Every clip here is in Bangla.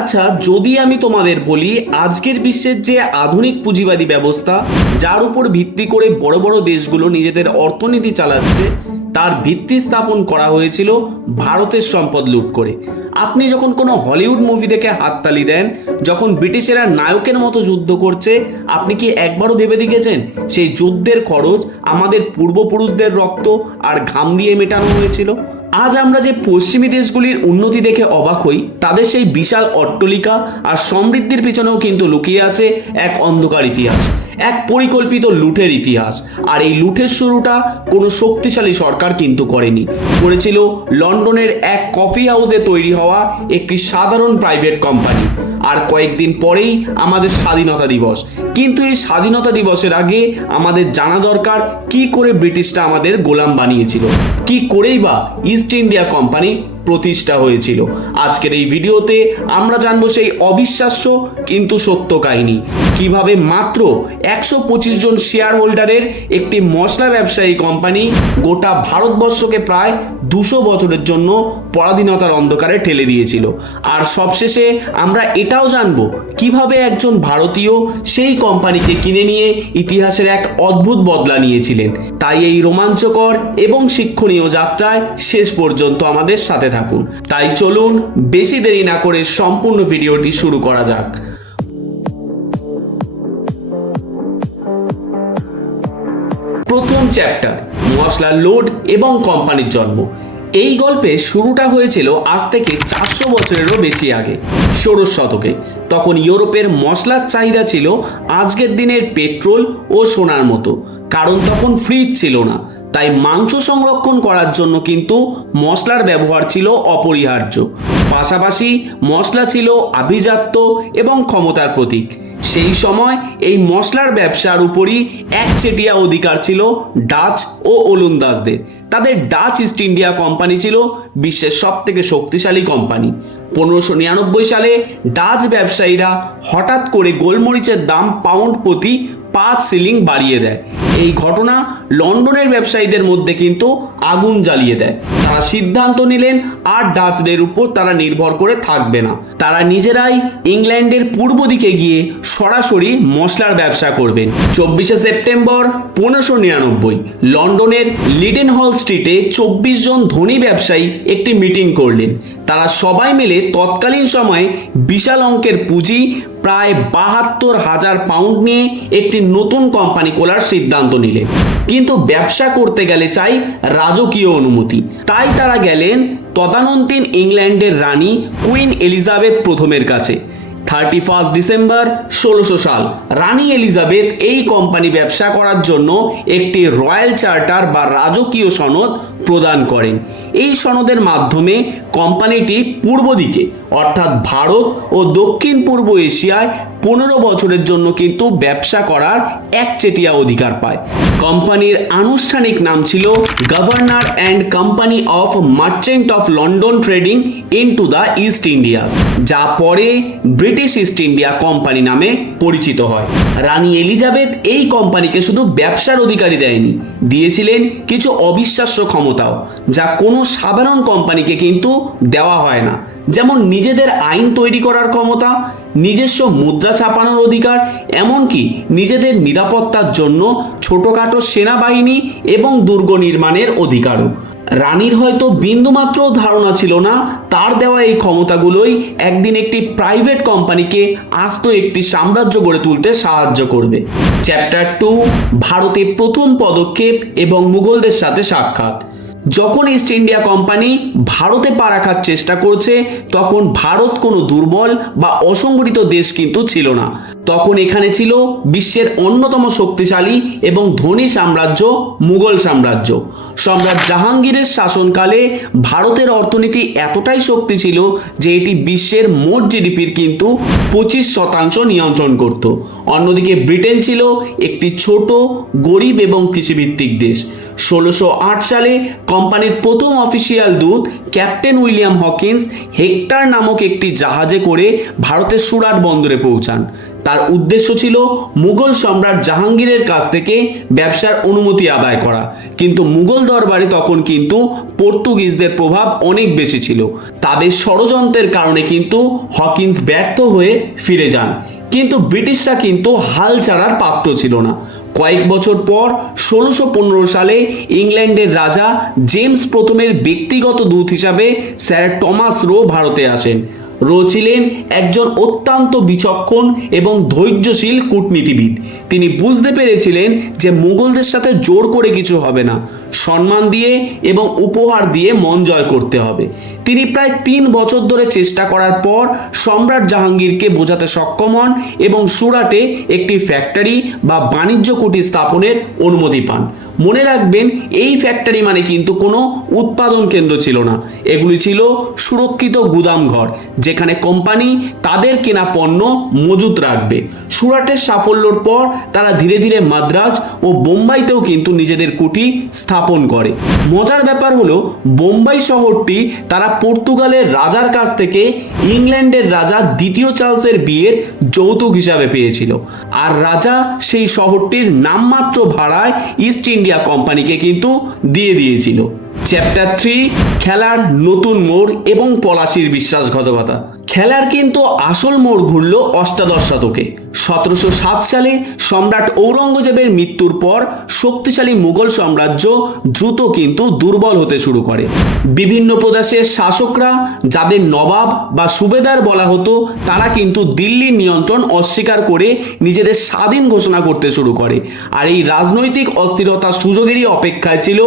আচ্ছা, যদি আমি তোমাদের বলি আজকের বিশ্বের যে আধুনিক পুঁজিবাদী ব্যবস্থা, যার উপর ভিত্তি করে বড় বড় দেশগুলো নিজেদের অর্থনীতি চালাচ্ছে, তার ভিত্তি স্থাপন করা হয়েছিল ভারতের সম্পদ লুট করে। আপনি যখন কোনো হলিউড মুভি দেখে হাততালি দেন, যখন ব্রিটিশেরা নায়কের মতো যুদ্ধ করছে, আপনি কি একবারও ভেবে দেখেছেন সেই যুদ্ধের খরচ আমাদের পূর্বপুরুষদের রক্ত আর ঘাম দিয়ে মেটানো হয়েছিল? আজ আমরা যে পশ্চিমী দেশগুলির উন্নতি দেখে অবাক হই, তাদের সেই বিশাল অট্টালিকা আর সমৃদ্ধির পিছনেও কিন্তু লুকিয়ে আছে এক অন্ধকার ইতিহাস, এক পরিকল্পিত লুটের ইতিহাস। আর এই লুটের শুরুটা কোনো শক্তিশালী সরকার কিন্তু করেনি, করেছিল লন্ডনের এক কফি হাউসে তৈরি হওয়া একটি সাধারণ প্রাইভেট কোম্পানি। আর কয়েকদিন পরেই আমাদের স্বাধীনতা দিবস। কিন্তু এই স্বাধীনতা দিবসের আগে আমাদের জানা দরকার কি করে ব্রিটিশরা আমাদের গোলাম বানিয়েছিল, কি করেই বা ইস্ট ইন্ডিয়া কোম্পানি প্রতিষ্ঠা হয়েছিল। আজকের এই ভিডিওতে আমরা জানবো সেই অবিশ্বাস্য কিন্তু সত্য কাহিনী, কিভাবে মাত্র 125 জন শেয়ার হোল্ডারের একটি মশলা ব্যবসায়ী কোম্পানি গোটা ভারতবর্ষকে প্রায় 200 বছরের জন্য পরাধীনতার অন্ধকারে ঠেলে দিয়েছিল। আর সবশেষে আমরা এটাও জানবো কিভাবে একজন ভারতীয় সেই কোম্পানিকে কিনে নিয়ে ইতিহাসের এক অদ্ভুত বদলা নিয়েছিলেন। তাই এই রোমাঞ্চকর এবং শিক্ষণীয় যাত্রায় শেষ পর্যন্ত আমাদের সাথে থাকুন। তাই চলুন বেশি দেরি না করে সম্পূর্ণ ভিডিওটি শুরু করা যাক। প্রথম চ্যাপ্টার, মশলার লোড এবং কোম্পানির জন্ম। এই গল্পের শুরুটা হয়েছিল আজ থেকে 400 বছরেরও বেশি আগে, ষোড়শ শতকে। তখন ইউরোপের মশলার চাহিদা ছিল আজকের দিনের পেট্রোল ও সোনার মতো, কারণ তখন ফ্রিজ ছিল না। তাই মাংস সংরক্ষণ করার জন্য কিন্তু মশলার ব্যবহার ছিল অপরিহার্য। পাশাপাশি মশলা ছিল আভিজাত্য এবং ক্ষমতার প্রতীক। সেই সময় এই মশলার ব্যবসার উপরই একচেটিয়া অধিকার ছিল ডাচ ও ওলন্দাজদের। তাদের ডাচ ইস্ট ইন্ডিয়া কোম্পানি ছিল বিশ্বের সবথেকে শক্তিশালী কোম্পানি। 1599 সালে ডাচ ব্যবসায়ীরা হঠাৎ করে গোলমরিচের দাম পাউন্ড প্রতি 5 শিলিং বাড়িয়ে দেয়। এই ঘটনা লন্ডনের ব্যবসায়ীদের মধ্যে কিন্তু আগুন জ্বালিয়ে দেয়। তারা সিদ্ধান্ত নিলেন আর ডাচদের উপর তারা নির্ভর করে থাকবে না। তারা নিজেরাই ইংল্যান্ডের পূর্ব দিকে গিয়ে সরাসরি মশলার ব্যবসা করবেন। 24শে সেপ্টেম্বর 1599 লন্ডনের লিডেনহল স্ট্রিটে 24 জন ধনী ব্যবসায়ী একটি মিটিং করলেন। তারা সবাই মিলে তৎকালীন সময়ে বিশাল অঙ্কের পুঁজি প্রায় 72,000 পাউন্ড নিয়ে একটি নতুন কোম্পানি খোলার সিদ্ধান্ত নিলেন। কিন্তু ব্যবসা করতে গেলে চাই রাজকীয় অনুমতি। তাই তারা গেলেন তদানীন্তন ইংল্যান্ডের রানী কুইন এলিজাবেথ প্রথমের কাছে। 31 ডিসেম্বর 1600 সাল রানী এলিজাবেথ এই কোম্পানি ব্যবসা করার জন্য একটি রয়্যাল চার্টার বা রাজকীয় সনদ প্রদান করেন। এই সনদের মাধ্যমে কোম্পানিটি পূর্ব দিকে অর্থাৎ ভারত ও দক্ষিণ পূর্ব এশিয়ায় 15 বছরের জন্য কিন্তু ব্যবসা করার একচেটিয়া অধিকার পায়। কোম্পানির আনুষ্ঠানিক নাম ছিল governor and company of merchant of London trading into the east India's, যা পরে ব্রিটিশ ইস্ট ইন্ডিয়া কোম্পানি নামে পরিচিত হয়। রানী এলিজাবেথ এই কোম্পানিকে শুধু ব্যবসার অধিকারই দেয়নি, দিয়েছিলেন কিছু অবিশ্বাস্য ক্ষমতাও, যা কোনো সাধারণ কোম্পানিকে কিন্তু দেওয়া হয় না। যেমন নিজেদের আইন তৈরি করার ক্ষমতা, নিজস্ব মুদ্রা ছাপানোর অধিকার, এমনকি নিজেদের নিরাপত্তার জন্য ছোটখাটো সেনাবাহিনী এবং দুর্গ নির্মাণের অধিকারও। রানীর হয়তো বিন্দুমাত্র ধারণা ছিল না তার দেওয়া এই ক্ষমতাগুলোই একদিন একটি প্রাইভেট কোম্পানিকে আস্ত একটি সাম্রাজ্য গড়ে তুলতে সাহায্য করবে। চ্যাপ্টার 2, ভারতের প্রথম পদক্ষেপ এবং মুঘলদের সাথে সাক্ষাৎ। যখন ইস্ট ইন্ডিয়া কোম্পানি ভারতে পা রাখার চেষ্টা করছে, তখন ভারত কোনো দুর্বল বা অসংগঠিত দেশ কিন্তু ছিল না। তখন এখানে ছিল বিশ্বের অন্যতম শক্তিশালী এবং ধনী সাম্রাজ্য মুঘল সাম্রাজ্য। সম্রাট জাহাঙ্গীরের শাসনকালে ভারতের অর্থনীতি এতটাই শক্তি ছিল যে এটি বিশ্বের মোট জিডিপির কিন্তু 25% নিয়ন্ত্রণ করত। অন্যদিকে ব্রিটেন ছিল একটি ছোট, গরিব এবং কৃষিভিত্তিক দেশ। 1608 সালে কোম্পানির প্রথম অফিসিয়াল দূত ক্যাপ্টেন উইলিয়াম হকিন্স হেক্টর নামক একটি জাহাজে করে ভারতের সুরাট বন্দরে পৌঁছান। তার উদ্দেশ্য ছিল মুঘল সম্রাট জাহাঙ্গীরের কাছ থেকে ব্যবসার অনুমতি আদায় করা, কিন্তু মুঘল দরবারে তখন কিন্তু পর্তুগিজদের প্রভাব অনেক বেশি ছিল। তাদের ষড়যন্ত্রের কারণে কিন্তু হকিন্স ব্যর্থ হয়ে ফিরে যান, কিন্তু ব্রিটিশরা কিন্তু হাল ছাড়ার পাত্র ছিল না। কয়েক বছর পর 1615 সালে ইংল্যান্ডের রাজা জেমস প্রথমের ব্যক্তিগত দূত হিসাবে স্যার টমাস রো ভারতে আসেন। রো ছিলেন একজন অত্যন্ত বিচক্ষণ এবং ধৈর্যশীল কূটনীতিবিদ। তিনি বুঝতে পেরেছিলেন যে মুঘলদের সাথে জোর করে কিছু হবে না, সম্মান দিয়ে এবং উপহার দিয়ে মন জয় করতে হবে। তিনি প্রায় 3 বছর ধরে চেষ্টা করার পর সম্রাট জাহাঙ্গীরকে বোঝাতে সক্ষম হন এবং সুরাটে একটি ফ্যাক্টরি বা বাণিজ্য কুটির স্থাপনের অনুমতি পান। মনে রাখবেন, এই ফ্যাক্টরি মানে কিন্তু কোনো উৎপাদন কেন্দ্র ছিল না, এগুলি ছিল সুরক্ষিত গুদামঘর যেখানে কোম্পানি তাদের কেনা পণ্য মজুত রাখবে। সুরাটের সাফল্যের পর তারা ধীরে ধীরে মাদ্রাজ ও বোম্বাইতেও কিন্তু নিজেদের কুঠি স্থাপন করে। মজার ব্যাপার হলো, বোম্বাই শহরটি তারা পর্তুগালের রাজার কাছ থেকে ইংল্যান্ডের রাজা দ্বিতীয় চার্লসের বিয়ের যৌতুক হিসাবে পেয়েছিল, আর রাজা সেই শহরটির নামমাত্র ভাড়ায় ইস্ট ইন্ডিয়া কোম্পানিকে কিন্তু দিয়ে দিয়েছিল। চ্যাপ্টার 3, খেলার নতুন মোড় এবং পলাশির বিশ্বাসঘাতকতা। খেলার কিন্তু আসল মোড় ঘুরল অষ্টাদশ শতকে। 1707 সালে সম্রাট ঔরঙ্গজেবের মৃত্যুর পর শক্তিশালী মুঘল সাম্রাজ্য দ্রুত কিন্তু দুর্বল হতে শুরু করে। বিভিন্ন প্রদেশের শাসকরা, যাদের নবাব বা সুবেদার বলা হতো, তারা কিন্তু দিল্লির নিয়ন্ত্রণ অস্বীকার করে নিজেদের স্বাধীন ঘোষণা করতে শুরু করে। আর এই রাজনৈতিক অস্থিরতার সুযোগেরই অপেক্ষায় ছিল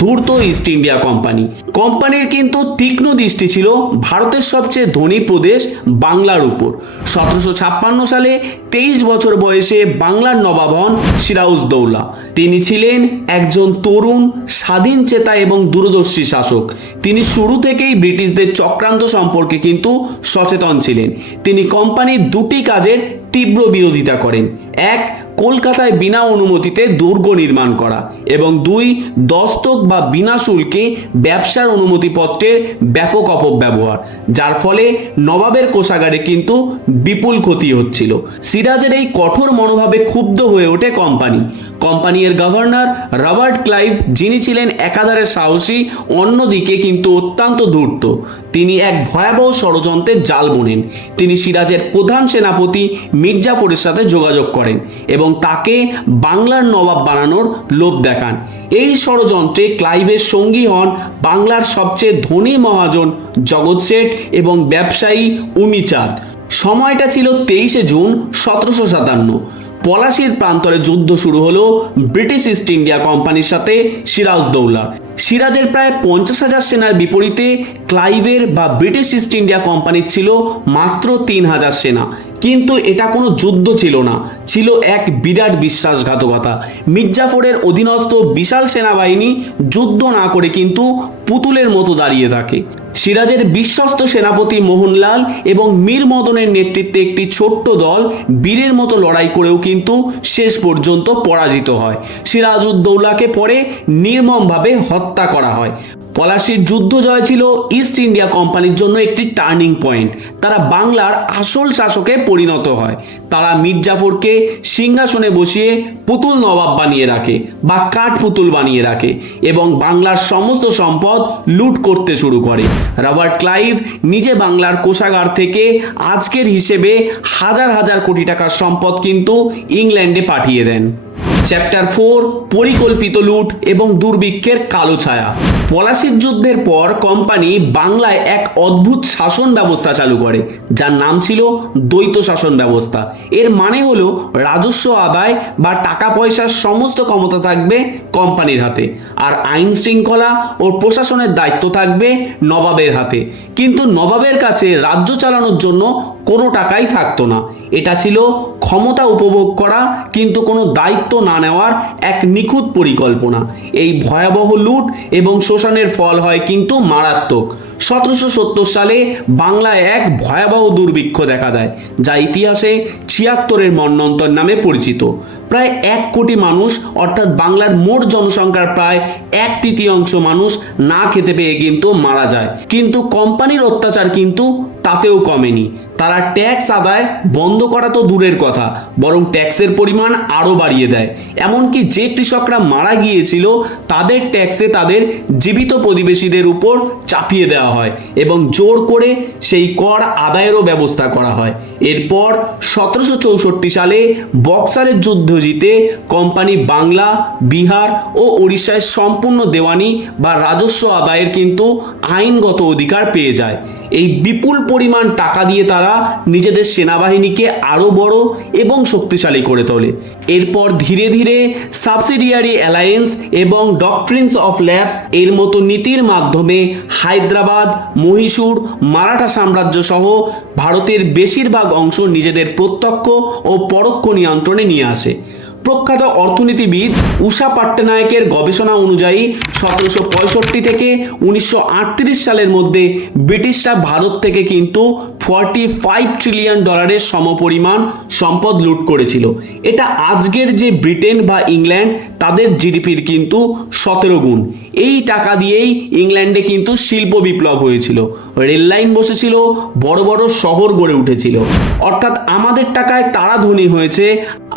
ধূর্ত ইস্ট ইন্ডিয়া কোম্পানি। কোম্পানির কিন্তু তীক্ষ্ণ দৃষ্টি ছিল ভারতের সবচেয়ে ধনী প্রদেশ বাংলার উপর। 1756 সালে 23 বছর বয়সে বাংলার নবাব হন সিরাজউদ্দৌলা। তিনি ছিলেন একজন তরুণ, স্বাধীন চেতা এবং দূরদর্শী শাসক। তিনি শুরু থেকেই ব্রিটিশদের চক্রান্ত সম্পর্কে কিন্তু সচেতন ছিলেন। তিনি কোম্পানির 2টি কাজের তীব্র বিরোধিতা করেন। 1, কলকাতায় বিনা অনুমতিতে দুর্গ নির্মাণ করা, এবং 2, দস্তক বা বিনা শুল্কে ব্যবসার অনুমতিপত্রের ব্যাপক অপব্যবহার, যার ফলে নবাবের কোষাগারে কিন্তু বিপুল ক্ষতি হচ্ছিল। সিরাজের এই কঠোর মনোভাবে ক্ষুব্ধ হয়ে ওঠে কোম্পানির গভর্নর রবার্ট ক্লাইভ, যিনি ছিলেন একাধারে সাহসী, অন্যদিকে কিন্তু অত্যন্ত ধূর্ত। তিনি এক ভয়াবহ ষড়যন্ত্রের জাল বুনেন। তিনি সিরাজের প্রধান সেনাপতি মির্জাফরের সাথে যোগাযোগ করেন এবং তাকে বাংলার নবাব বানানোর লোভ দেখান। এই ষড়যন্ত্রে ক্লাইভের সঙ্গী হন বাংলার সবচেয়ে ধনী মহাজন জগৎ শেঠ এবং ব্যবসায়ী উমিচাঁদ। সময়টা ছিল 23 জুন 1757। পলাশির প্রান্তরে যুদ্ধ শুরু হলো ব্রিটিশ ইস্ট ইন্ডিয়া কোম্পানির সাথে সিরাজউদ্দৌলার। সিরাজের প্রায় 50,000 সেনার বিপরীতে ক্লাইভের বা ব্রিটিশ ইস্ট ইন্ডিয়া কোম্পানির ছিল মাত্র 3,000 সেনা। কিন্তু এটা কোনো যুদ্ধ ছিল না, ছিল এক বিরাট বিশ্বাসঘাতকতা। মির্জাফরের অধীনস্থ বিশাল সেনাবাহিনী যুদ্ধ না করে কিন্তু পুতুলের মতো দাঁড়িয়ে থাকে। সিরাজের বিশ্বস্ত সেনাপতি মোহনলাল এবং মীর মদনের নেতৃত্বে একটি ছোট্ট দল বীরের মতো লড়াই করেও কিন্তু শেষ পর্যন্ত পরাজিত হয়। সিরাজউদ্দৌলাকে পরে নির্মমভাবে হত্যা করা হয়। পলাশির যুদ্ধ জয় ছিল ইস্ট ইন্ডিয়া কোম্পানির জন্য একটি টার্নিং পয়েন্ট। তারা বাংলার আসল শাসকে পরিণত হয়। তারা মির্জাফরকে সিংহাসনে বসিয়ে পুতুল নবাব বানিয়ে রাখে বা কাঠ পুতুল বানিয়ে রাখে এবং বাংলার সমস্ত সম্পদ লুট করতে শুরু করে। রবার্ট ক্লাইভ নিজে বাংলার কোষাগার থেকে আজকের হিসেবে হাজার হাজার কোটি টাকার সম্পদ কিন্তু ইংল্যান্ডে পাঠিয়ে দেন। চ্যাপ্টার 4, পরিকল্পিত লুট এবং দুর্ভিক্ষের কালো ছায়া। পলাশির যুদ্ধের পর কোম্পানি বাংলায় এক অদ্ভুত শাসন ব্যবস্থা চালু করে, যার নাম ছিল দ্বৈত শাসন ব্যবস্থা। এর মানে হলো রাজস্ব আদায় বা টাকা পয়সার সমস্ত ক্ষমতা থাকবে কোম্পানির হাতে, আর আইন শৃঙ্খলা ও প্রশাসনের দায়িত্ব থাকবে নবাবের হাতে। কিন্তু নবাবের কাছে রাজ্য চালানোর জন্য কোনো টাকাই থাকতো না। এটা ছিল ক্ষমতা উপভোগ করা কিন্তু কোনো দায়িত্ব না নেওয়ার এক নিখুঁত পরিকল্পনা। এই ভয়াবহ লুট এবং শোষণের ফল হয় কিন্তু মারাত্মক। 1770 সালে বাংলায় এক ভয়াবহ দুর্ভিক্ষ দেখা দেয়, যা ইতিহাসে 76-এর মন্বন্তর নামে পরিচিত। প্রায় 1 কোটি মানুষ, অর্থাৎ বাংলার মোট জনসংখ্যার প্রায় 1/3 মানুষ না খেতে পেয়ে কিন্তু মারা যায়। কিন্তু কোম্পানির অত্যাচার কিন্তু তাতেও কমেনি। তারা ট্যাক্স আদায় বন্ধ করা তো দূরের কথা, বরং ট্যাক্সের পরিমাণ আরও বাড়িয়ে দেয়। এমনকি যে কৃষকরা মারা গিয়েছিল তাদের ট্যাক্সে তাদের জীবিত প্রতিবেশীদের উপর চাপিয়ে দেওয়া হয় এবং জোর করে সেই কর আদায়েরও ব্যবস্থা করা হয়। এরপর 1764 সালে বক্সারের যুদ্ধ জিতে কোম্পানি বাংলা, বিহার ও উড়িষ্যায় সম্পূর্ণ দেওয়ানি বা রাজস্ব আদায়ের কিন্তু আইনগত অধিকার পেয়ে যায়। এই বিপুল পরিমাণ টাকা দিয়ে তারা নিজেদের সেনাবাহিনীকে আরও বড় এবং শক্তিশালী করে তোলে। এরপর ধীরে ধীরে সাবসিডিয়ারি অ্যালায়েন্স এবং ডক্ট্রিনস অফ ল্যাপস এর মতো নীতির মাধ্যমে হায়দ্রাবাদ, মহীশূর, মারাঠা সাম্রাজ্য সহ ভারতের বেশিরভাগ অংশ নিজেদের প্রত্যক্ষ ও পরোক্ষ নিয়ন্ত্রণে নিয়ে আসে। প্রখ্যাত অর্থনীতিবিদ উষা পাট্টনায়কের গবেষণা অনুযায়ী 1765 থেকে 1938 সালের মধ্যে ব্রিটিশরা ভারত থেকে কিন্তু $45 ট্রিলিয়ন সমপরিমাণ সম্পদ লুট করেছিল। এটা আজকের যে ব্রিটেন বা ইংল্যান্ড তাদের জিডিপির কিন্তু 17 গুণ। এই টাকা দিয়েই ইংল্যান্ডে কিন্তু শিল্প বিপ্লব হয়েছিল, রেল লাইন বসেছিল, বড় বড় শহর গড়ে উঠেছিল। অর্থাৎ আমাদের টাকায় তারা ধনী হয়েছে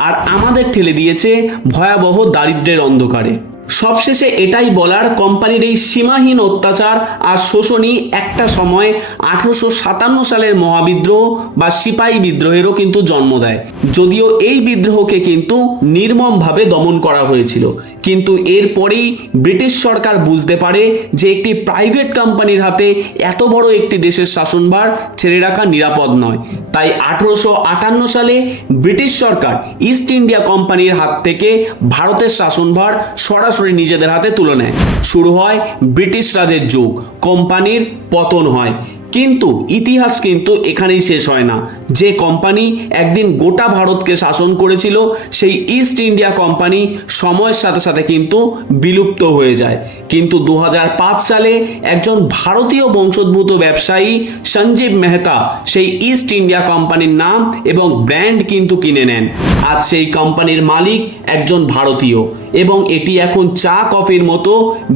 আর আমাদের ঠেলে দিয়েছে ভয়াবহ দারিদ্র্যের অন্ধকারে। সবশেষে এটাই বলার, কোম্পানির এই সীমাহীন অত্যাচার আর শোষণই একটা সময় 1857 সালের মহাবিদ্রোহ বা সিপাহী বিদ্রোহেরও কিন্তু জন্ম দেয়। যদিও এই বিদ্রোহকে কিন্তু নির্মমভাবে দমন করা হয়েছিল, কিন্তু এরপরেই ব্রিটিশ সরকার বুঝতে পারে যে একটি প্রাইভেট কোম্পানির হাতে এত বড় একটি দেশের শাসনভার ছেড়ে রাখা নিরাপদ নয়। তাই 1858 সালে ব্রিটিশ সরকার ইস্ট ইন্ডিয়া কোম্পানির হাত থেকে ভারতের শাসনভার সরাসরি নিজেদের হাতে তুলে নেয়। শুরু হয় ব্রিটিশ রাজের যুগ, কোম্পানির পতন হয়। কিন্তু ইতিহাস কিন্তু এখানেই শেষ হয় না। যে কোম্পানি একদিন গোটা ভারতকে শাসন করেছিল, সেই ইস্ট ইন্ডিয়া কোম্পানি সময়ের সাথে সাথে কিন্তু বিলুপ্ত হয়ে যায়। কিন্তু 2005 সালে একজন ভারতীয় বংশোদ্ভূত ব্যবসায়ী সঞ্জীব মেহতা সেই ইস্ট ইন্ডিয়া কোম্পানির নাম এবং ব্র্যান্ড কিন্তু কিনে নেন। আজ সেই কোম্পানির মালিক একজন ভারতীয় এবং এটি এখন চা কফির মতো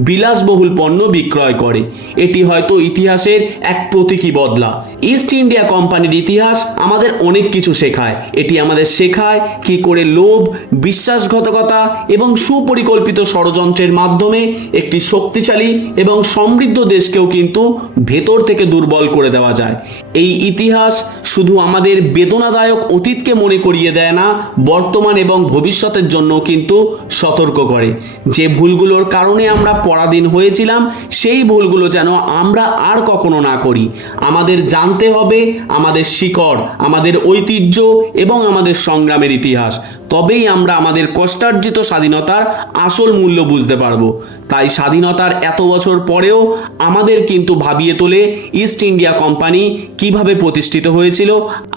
বিলাসবহুল পণ্য বিক্রয় করে। এটি হয়তো ইতিহাসের এক প্রতীকী বদলা। ইস্ট ইন্ডিয়া কোম্পানির ইতিহাস আমাদের অনেক কিছু শেখায়। এটি আমাদের শেখায় কি করে লোভ, বিশ্বাসঘাতকতা এবং সুপরিকল্পিত ষড়যন্ত্রের মাধ্যমে একটি শক্তিশালী এবং সমৃদ্ধ দেশকেও কিন্তু ভেতর থেকে দুর্বল করে দেওয়া যায়। এই ইতিহাস শুধু আমাদের বেদনাদায়ক অতীতকে মনে করিয়ে দেয় না, বর্তমান এবং ভবিষ্যতের জন্য কিন্তু সতর্ক করে। যে ভুলগুলোর কারণে আমরা পরাধীন হয়েছিলাম, সেই ভুলগুলো যেন আমরা আর কখনো না করি। আমাদের জানতে হবে আমাদের শিকড়, আমাদের ঐতিহ্য এবং আমাদের সংগ্রামের ইতিহাস। তবেই আমরা আমাদের কষ্টার্জিত স্বাধীনতার আসল মূল্য বুঝতে পারবো। তাই স্বাধীনতার এত বছর পরেও আমাদের কিন্তু ভাবিয়ে তোলে ইস্ট ইন্ডিয়া কোম্পানি কিভাবে প্রতিষ্ঠিত হয়েছিল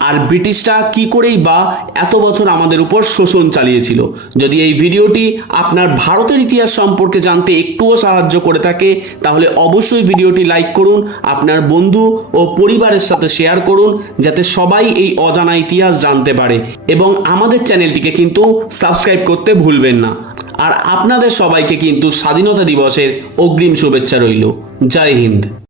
আর ব্রিটিশরা কি করেই বা এত বছর আমাদের উপর শোষণ চালিয়েছিল। যদি এই ভিডিওটি আপনার ভারতের ইতিহাস সম্পর্কে জানতে একটুও সাহায্য করে থাকে, তাহলে অবশ্যই ভিডিওটি লাইক করুন, আপনার বন্ধু ও পরিবারের সাথে শেয়ার করুন, যাতে সবাই এই অজানা ইতিহাস জানতে পারে। এবং আমাদের চ্যানেলটিকে কিন্তু সাবস্ক্রাইব করতে ভুলবেন না। আর আপনাদের সবাইকে কিন্তু স্বাধীনতা দিবসের অগ্রিম শুভেচ্ছা রইল। জয় হিন্দ।